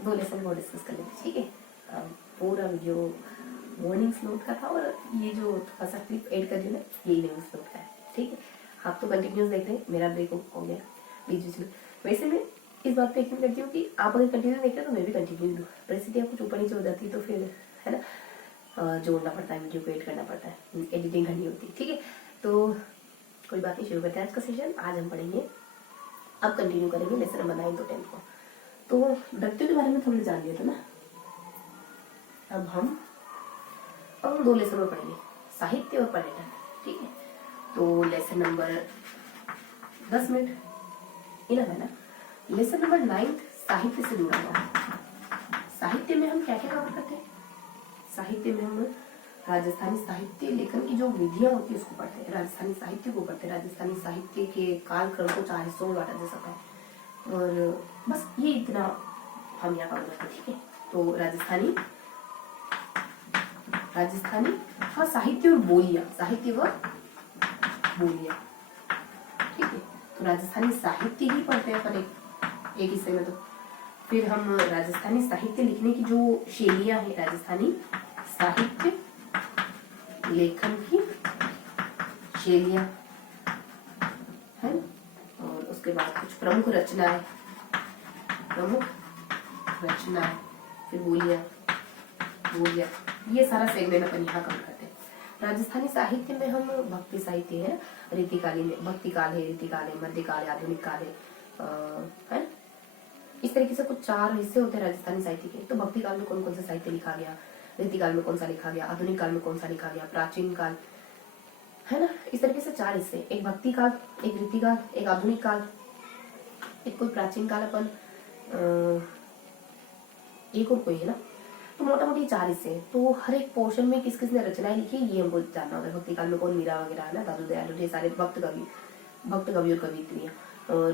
दो लेसन वो डिस्कस कर लेते, ठीक है। पूरा वीडियो मॉर्निंग स्लोट का था और ये जो थोड़ा सा क्लिप एड कर रही हूँ ना, ये इवनिंग स्लोट का है, ठीक है। आप तो कंटिन्यूस देख रहे हैं, मेरा ब्रेक हो गया बीच बीच में। वैसे मैं इस बात पे यकीन करती हूँ कि आप अगर कंटिन्यू देख रहे हैं तो मैं भी कंटिन्यू दूँ। परिस्थितियाँ कुछ ऊपर नीचे हो जाती है तो फिर है ना, जोड़ना पड़ता है, वीडियो को एड करना पड़ता है, एडिटिंग करनी होती है, ठीक है। तो कोई बात नहीं, शुरू करते हैं आज का सेशन। आज हम पढ़ेंगे, अब कंटिन्यू करेंगे लेसन नंबर 9 तो 10 को। तो व्यक्तियों के बारे में थोड़ा जान लिया था ना। अब हम दो लेसन में पढ़ेंगे, साहित्य और पर्यटन, ठीक है। तो लेसन नंबर 10 मिनट इनफ है ना। लेसन नंबर 9 साहित्य से जुड़ा हुआ है। साहित्य में हम क्या क्या कवर करते हैं? साहित्य में हम राजस्थानी साहित्य लेखन की जो विधियां होती है उसको पढ़ते हैं, राजस्थानी साहित्य को पढ़ते हैं। राजस्थानी साहित्य के कालक्रम को 4 हिस्सों में बांटा जा सकता है और बस ये इतना हम यहाँ कवर करते हैं, ठीक है। तो राजस्थानी हाँ, साहित्य और बोलियां, साहित्य व बोलियां, ठीक है। तो राजस्थानी साहित्य ही पढ़ते हैं पर एक हिस्से में। तो फिर हम राजस्थानी साहित्य लिखने की जो शैलियां हैं, राजस्थानी साहित्य लेखन की शैलियां है, और उसके बाद कुछ प्रमुख रचनाएं, फिर बोलियां, ये सारा सेगमेंट अपन यहाँ कवर करते हैं। राजस्थानी साहित्य में हम भक्ति साहित्य है, रीतिकालीन भक्ति काल है, रीतिकाल है, मध्यकाल है, आधुनिक काल है, इस तरीके से कुछ 4 हिस्से होते हैं राजस्थानी साहित्य के। तो भक्ति काल में कौन कौन सा साहित्य लिखा गया, रीतिकाल में कौन सा लिखा गया, आधुनिक काल में कौन सा लिखा गया, प्राचीन काल, है ना। इस तरीके से 4 हिस्से, एक भक्ति काल, एक रीतिकाल, एक आधुनिक काल, एक कोई प्राचीन काल, अपन एक और कोई है ना। तो मोटा मोटी 4 हिस्से हैं। तो हर एक पोर्शन में किस किस ने रचनाएं लिखी ये हमको जानना होगा। भक्ति काल में कौन, मीरा वगैरह है ना, दादू दयाल, ये सारे भक्त कवि और कवियत्रियां। और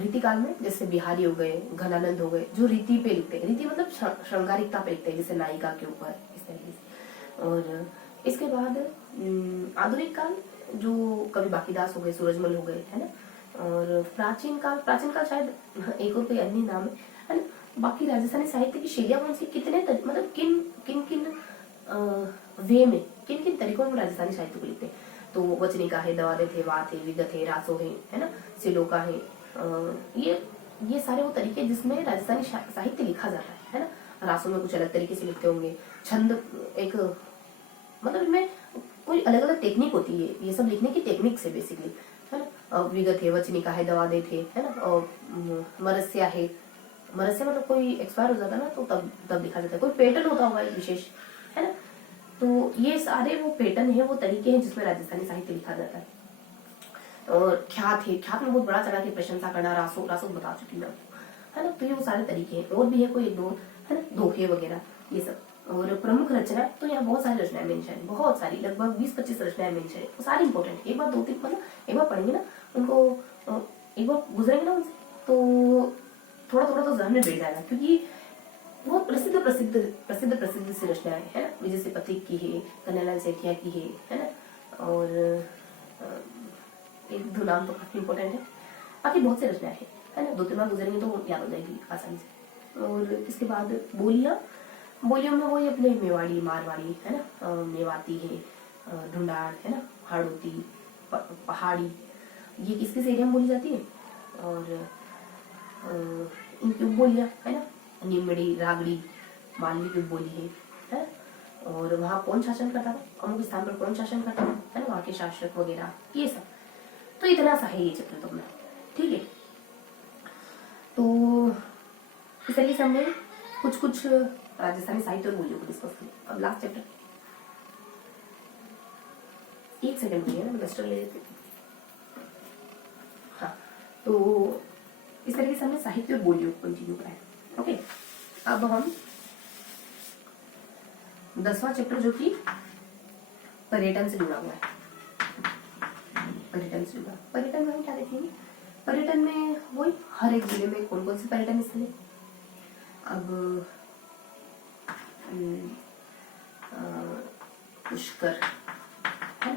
रीति काल में जैसे बिहारी हो गए, घनानंद हो गए, जो रीति पे लिखते हैं, रीति मतलब श्रृंगारिकता पे लिखते हैं, जैसे नायिका के ऊपर, इस तरीके से। और इसके बाद आधुनिक काल, जो कवि बाकीदास हो गए, सूरजमल हो गए, है ना। और प्राचीन काल शायद एक और कोई अन्य नाम है ना। बाकी राजस्थानी साहित्य की शैलियां कौन सी, कितने मतलब किन वे में, किन तरीकों में राजस्थानी साहित्य को लिखते हैं। तो वचनिका है, दवादे थे, वात है, विगत है, रासो है ना, सिलोका है। ये सारे वो तरीके जिसमें राजस्थानी साहित्य लिखा जाता है ना। रासों में कुछ अलग तरीके से लिखते होंगे, छंद एक मतलब इनमें कोई अलग अलग टेक्निक होती है, ये सब लिखने की टेक्निक से बेसिकली, है ना। विगत है, वचनिका है, दवादे थे, है ना। और मरस्या है, मरस्या मतलब कोई एक्सपायर हो जाता है ना, तो तब लिखा जाता है। कोई पैटर्न होता होगा विशेष, है ना। तो ये सारे वो पैटर्न है, वो तरीके हैं जिसमें राजस्थानी साहित्य लिखा जाता है। और ख्यात में बहुत बड़ा चढ़ा के प्रशंसा करना, रासो बता चुकी मैं आपको, है ना। तो ये वो सारे तरीके हैं। और भी है कोई 2, है ना, दोहे वगैरह ये सब। और प्रमुख रचना, तो यहाँ बहुत सारी रचनाएं मेंशन है, बहुत सारी, लगभग 20-25 रचनाएं मेंशन है। वो सारी इंपॉर्टेंट है। एक बार 2-3 मतलब एक बार पढ़ेंगे ना उनको, एक बार गुजरेंगे ना उनसे, तो थोड़ा तो ध्यान में बैठ जाएगा, क्योंकि बहुत प्रसिद्ध सी रचनाएं है ना। विजय से पथिक की है, कन्हैयालाल सेठिया की है ना। और एक दो नाम तो काफी इंपॉर्टेंट है, बाकी बहुत से रचनाएं हैं, है ना। 2-3 बार गुजरेंगे तो याद हो जाएगी आसानी से। और इसके बाद बोलियों में वही अपने मेवाड़ी, मारवाड़ी, है ना, मेवाती है, ढूंढाड़, है ना, हाड़ौती, पहाड़ी, ये किस एरिया में बोली जाती है। और इनकी उपबोलियां, है ना, निमड़ी, रागड़ी, मालवी की उपबोली है। और वहाँ कौन शासन करता था, अमुक स्थान पर कौन शासन करता था, है ना, वहाँ के शासक वगैरह, ये सब। तो इतना सा है ये चैप्टर तुमने, ठीक है। तो इस तरीके से हमने कुछ राजस्थानी साहित्य और बोलियों को डिस्कस किया। अब लास्ट चैप्टर, 1 सेकंड में है ना, डस्टर ले लेते। हाँ, तो इस तरीके से हमने साहित्य और बोलियों को कंटिन्यू कराया। ओके, अब हम 10वां चैप्टर जो कि पर्यटन से जुड़ा हुआ है, पर्यटन में हम क्या देखेंगे। पर्यटन में वही हर एक जिले में कौन कौन से पर्यटन स्थल है। अब पुष्कर है,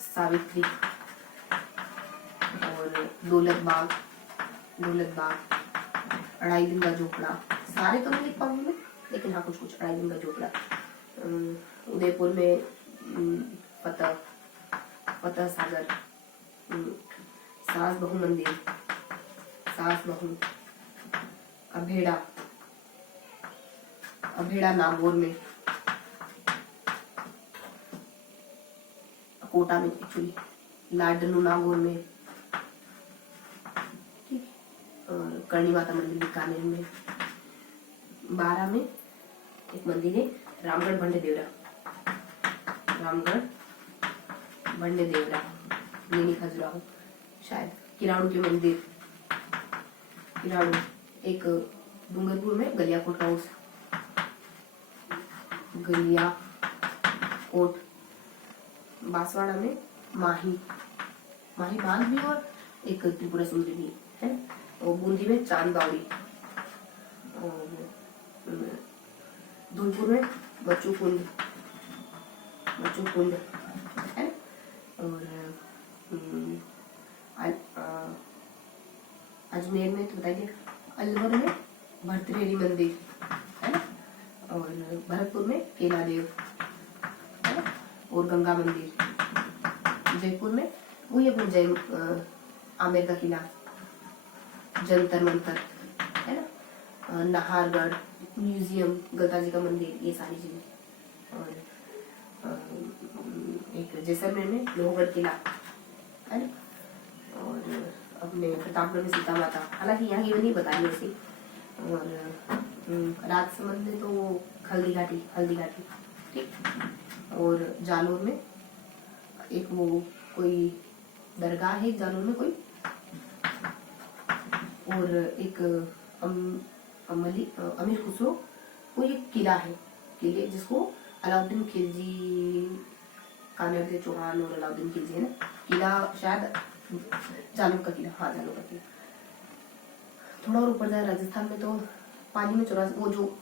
सावित्री और दौलत बाग, अढ़ाई दिन का झोपड़ा, सारे तो नहीं लिख पाऊंगी मैं, लेकिन हाँ कुछ कुछ। अढ़ाई दिन का झोपड़ा, उदयपुर में फतह फतह सागर, सास बहू मंदिर, सास बहू, अभेड़ा, अभेड़ा नागौर में, कोटा में एक्चुअली, लाडनू नागौर में, ठीक है। और करणी माता मंदिर बीकानेर में, बारा में एक मंदिर है रामगढ़ भंडे देवरा, रामगढ़ भंडे देवरा, मिनी खजुराहो शायद, किराणु के मंदिर, किराणु, एक डूंगरपुर में गलियाकोट हाउस, गलियाकोट, बांसवाड़ा में माही, माही बांध भी और एक त्रिपुरा सुंदरी भी है, और बूंदी में चांदबाड़ी, और धौलपुर में बच्चू कुंड, बच्चू कुंड है, और अजमेर में तो बताइए, अलवर में भरतृहरि मंदिर है ना, और भरतपुर में केला देव है ना, और गंगा मंदिर, जयपुर में वही अपने जय आमेर का किला, जंतर मंतर है ना, नाहरगढ़ म्यूजियम, गंगा जी का मंदिर, ये सारी चीजें। और एक जैसलमेर में लोहगढ़ किला है ना, और अपने प्रतापगढ़ में सीता माता, हालांकि यहाँ की नहीं बता रही ऐसी। और राजसमंद में तो हल्दी घाटी, हल्दी घाटी ठीक। और जालोर में एक वो कोई दरगाह है जालोर में कोई, और एक अमीर खुसरो वो एक किला है, किले जिसको अलाउद्दीन खिलजी, कानरदेव चौहान और अलाउद्दीन खिलजी है ना, किला शायद जालोर का किला, हाँ जालोर का किला। थोड़ा और ऊपर जाए राजस्थान में तो पानी में 84, वो जो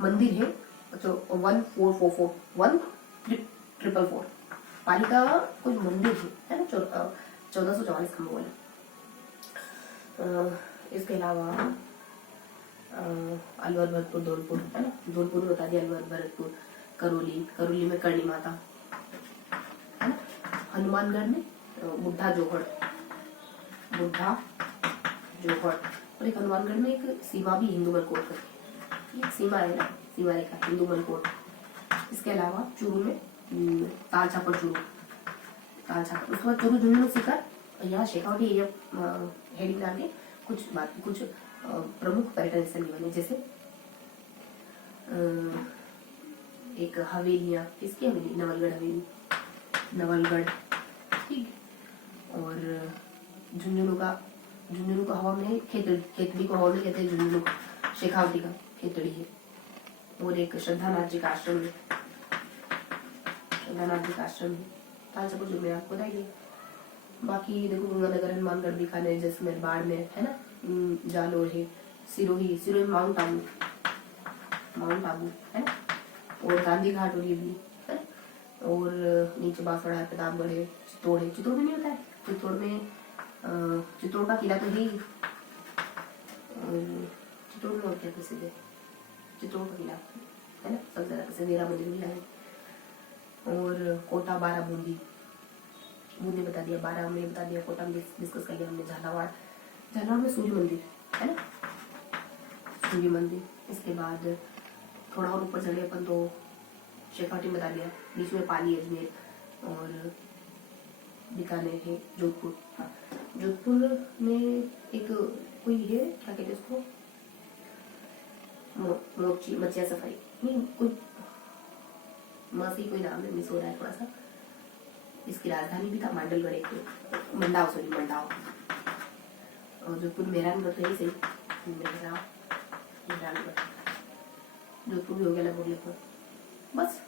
मंदिर है जो 1444 1444 पाली का कोई मंदिर है ना, 1444 खम्भों वाला। इसके अलावा अलवर भरतपुर धौलपुर है ना, धौलपुर में बता दिया, अलवर भरतपुर, करौली, करौली में करणी माता है ना, हनुमानगढ़ में बुद्धा जोहड़, बुद्धा जोहड़, और एक हनुमानगढ़ में एक सीमा भी हिंदू मलकोट करके, एक सीमा है ना, सीमा रेखा हिंदू मलकोट। इसके अलावा चूरू में ताल छापर चूरू, ताल छापर, उसके बाद चूरू झुंझुनू सीकर, यहाँ शेखावटी एरिया हेडिंग डाल के कुछ प्रमुख पर्यटन स्थल बने, जैसे एक हवेलियाँ, किसकी हवेली, नवलगढ़ हवेली, नवलगढ़ ठीक। और झुंझुनू का हवा में खेतड़ी को हवा में कहते हैं झुंझुनू, शेखावटी का खेतड़ी है। और एक श्रद्धानाथ जी का आश्रम है, श्रद्धानाथ जी का आश्रम है, ताल छापर जो मैं आपको बताइए। बाकी देखो गंगानगर, हनुमानगढ़, बीकानेर, जैसलमेर, बाड़मेर है ना, जालोर है, सिरोही, सिरोही माउंट आबू, माउंट आबू है ना, और गांधी घाट और ये भी है ना, और नीचे बांसवाड़ा है, प्रतापगढ़ है, चित्तौड़ है, चित्तौड़ में नहीं होता है, चित्तौड़ में चित्तौड़ का किला तो है ही, चित्तौड़ में और क्या प्रसिद्ध है, चित्तौड़ का किला है ना, सबसे ज्यादा प्रसिद्ध मेरा मंदिर किला है। और कोटा, बारा, बूंदी, बूंदी बता दिया, बारा में बता दिया, कोटा में डिस्कस कर लिया हमने, झालावाड़, झालावाड़ में सूर्य मंदिर है ना, सूर्य मंदिर। इसके बाद थोड़ा और ऊपर चढ़े अपन तो शेखावटी बता दिया, बीच में पाली, अजमेर और बीकानेर है, जोधपुर। हाँ, जोधपुर में एक कोई है, क्या कहते हैं उसको, मोची मचिया सफारी, नहीं कोई मासी कोई नाम है, मिस हो रहा है थोड़ा सा। इसकी राजधानी भी था मांडलगढ़, एक मंडाव, सॉरी मंडाव। और जोधपुर मेहरानगढ़ तो यही सही, मेहरानगढ़, जोधपुर भी हो गया लगभग लगभग, बस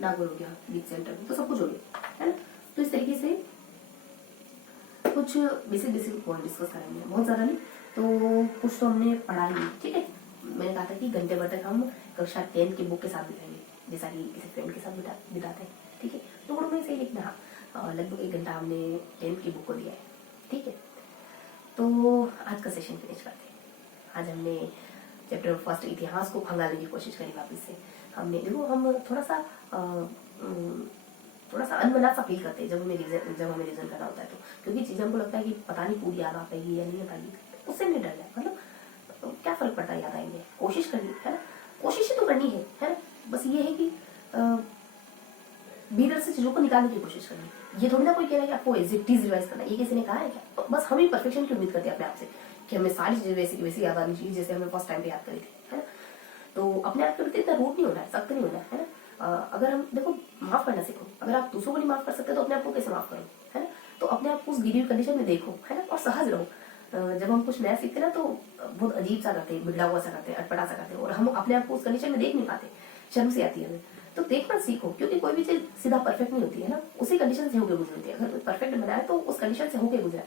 नागौर हो गया बीच सेंटर, तो सब कुछ हो गया है ना। तो इस तरीके से कुछ बेसिक पॉइंट डिस्कस करेंगे, बहुत ज्यादा नहीं, तो कुछ तो हमने पढ़ा ही, ठीक है। मैंने कहा था कि घंटे भर तक हम कक्षा 10 की बुक के साथ बिताएंगे, जैसा कि किसी फ्रेंड के साथ बिताते हैं, ठीक है। टुकड़ों में से लिखना, लगभग 1 घंटा हमने 10 की बुक को दिया है, ठीक है। तो आज का सेशन फिनिश करते हैं। आज हमने चैप्टर फर्स्ट इतिहास को खंगालने की कोशिश करी वापस से। हमने देखो हम थोड़ा सा अनमना सा फील करते हैं जब हमें रिविजन करना होता है, तो क्योंकि चीजें हमको लगता है कि पता नहीं पूरी याद आ पाएगी या नहीं आ पाएगी, उससे नहीं डरना है। मतलब क्या फर्क पड़ता है, याद आएंगे, कोशिश करनी है ना, कोशिश ही तो करनी है ना। बस ये है कि भीतर से चीजों को निकालने की कोशिश करनी। ये थोड़ी ना कोई कह रहा है कि आपको एग्जैक्टली रिवाइज करना, ये किसी ने कहा है क्या? बस हम ही परफेक्शन की उम्मीद करते हैं अपने आप से कि हमें सारी चीजें वैसी की वैसी याद आनी चाहिए जैसे हमें फर्स्ट टाइम पे याद करी थी, है ना। तो अपने आप के प्रति इतना रूड नहीं होना है, सख्त नहीं होना है ना। अगर हम देखो माफ करना सीखो, अगर आप दूसरों को नहीं माफ कर सकते तो अपने आप को कैसे माफ करो, है ना। तो अपने आप को उस गिरी हुई कंडीशन में देखो, है ना, और सहज रहो। जब हम कुछ नया सीखते ना तो बहुत अजीब सा करते हैं, बिगड़ा हुआ सा करते हैं, अटपटा सा करते हैं, और हम अपने आप को उस कंडीशन में देख नहीं पाते, शर्म से आती है हमें। तो देखना सीखो, क्योंकि कोई भी चीज सीधा परफेक्ट नहीं होती है ना, उसी कंडीशन से होकर गुजरती है। अगर कोई परफेक्ट बना है तो उस कंडीशन से होकर गुजरा,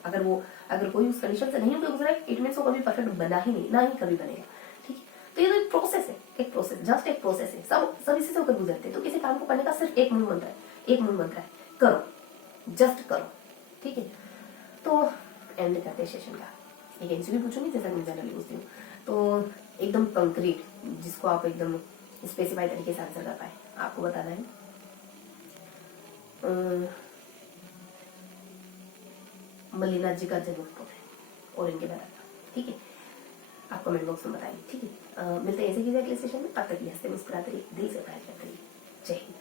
अगर कोई उस कंडीशन से नहीं होकर गुजरा, इट मीन्स वो कभी परफेक्ट बना ही नहीं, ना ही कभी बनेगा। ठीक है, तो ये तो एक प्रोसेस है, जस्ट एक प्रोसेस है। सब इसी से होकर गुजरते हैं। तो किसी काम को करने का सिर्फ एक मूल मंत्र है, करो, जस्ट करो। ठीक है, तो एंड करते हैं सेशन का। एक एमसीक्यू पूछूंगी जैसा मैं जनरली पूछती हूँ, तो एकदम कंक्रीट, जिसको आप एकदम स्पेसिफाई तरीके से आंसर कर पाए, आपको बताना है। मल्लिनाथ जी का जन्म कब है और इनके बारे में, ठीक है, आप कमेंट बॉक्स में बताइए। ठीक है, मिलते हैं ऐसे किसी अगले सेशन में। तब तक हंसते मुस्कुराते रहिए, दिल से प्यार करते रहिए। जय हिंद।